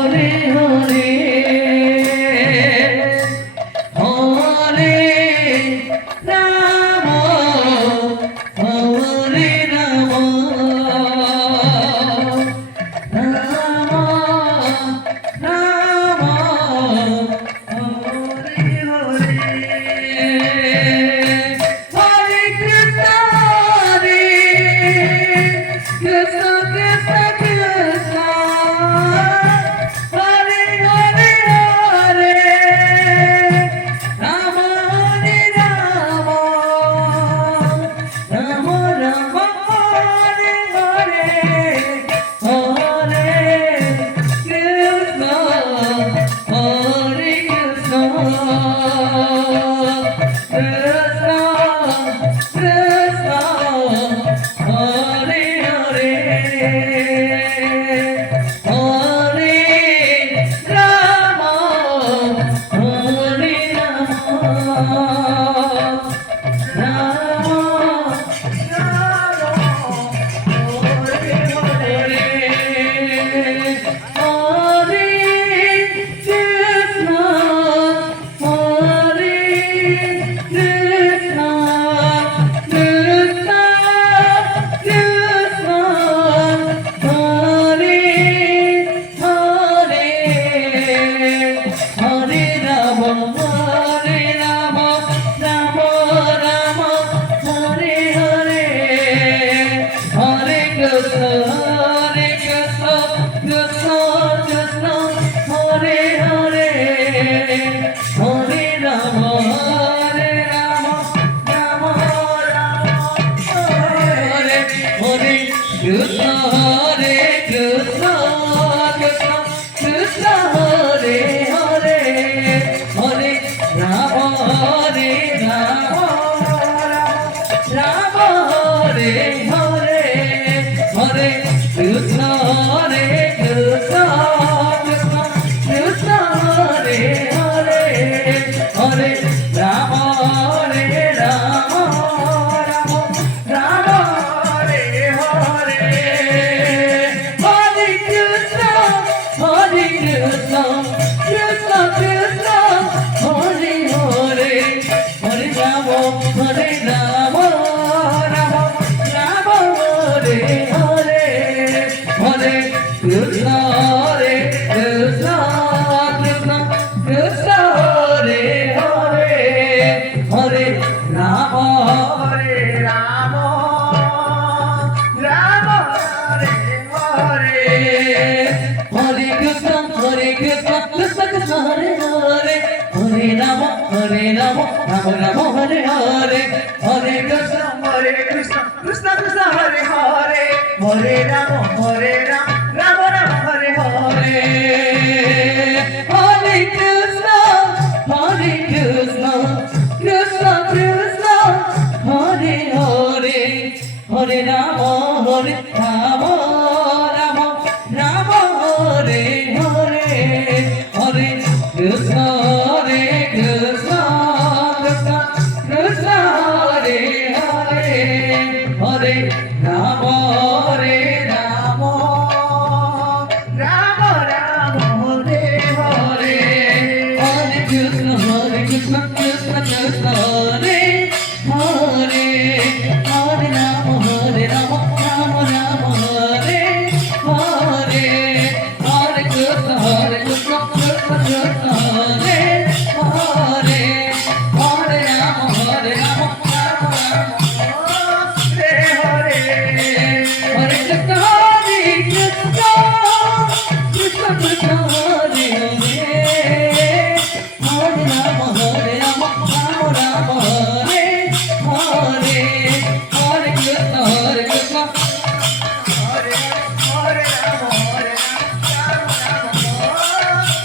Hare Hare Hare Ram Hare Ram Ram Ram Hare Hare Hare Krishna Hare Krishna Krishna Krishna Hare Hare Hare Ram Hare Ram Ram Ram Hare Hare Hare Krishna Hare Krishna Krishna Krishna Hare Hare Hare Ram Hare Ram Ram Hare Hare Hare Krishna Hare Krishna Krishna Krishna Hare Hare Hare Ram Ram Ram Hare Hare Hare Krishna Krishna Krishna Hare Hare Hare Ram Ram Ram Hare Hare Krishna Hare Krishna Krishna Krishna Hare Hare Hare Ram Ram Ram Hare Hare Hare Krishna Hare Krishna Krishna Krishna Hare Hare Hare Ram Ram Ram Hare Hare Hare Krishna Krishna Krishna Hare Hare Hare Ram Ram Ram Ram Hare Hare Hare Krishna Hare Krishna Krishna Krishna Hare Hare Hare Ram Ram Ram Hare Hare Hare Krishna Krishna Krishna Hare Hare Hare Ram Ram Ram Hare Hare Hare Krishna Krishna Krishna Krishna Hare Hare Hare Ram Ram Ram Hare Hare Hare Krishna Krishna Krishna Krishna Hare Hare Hare Ram Ram Ram Ram Hare Hare Hare Krishna Krishna Krishna Krishna Hare Hare Hare Ram Ram Ram Ram Hare Hare Hare Krishna Krishna Krishna Hare Hare Hare Ram Ram Ram Hare Hare Hare Krishna Krishna Krishna Hare Hare Hare Ram Ram Ram Hare Hare Hare Krishna Krishna Krishna Hare Hare Hare Ram Ram Ram Hare Hare Hare Krishna Hare Hare Ram Ram Ram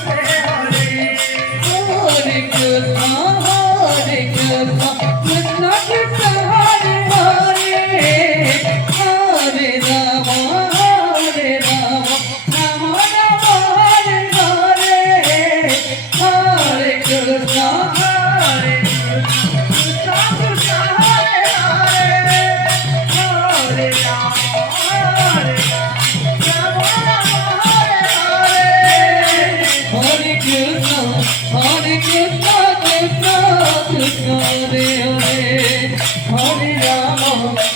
Hare Hare Krishna Krishna Hare Hare Hare Rama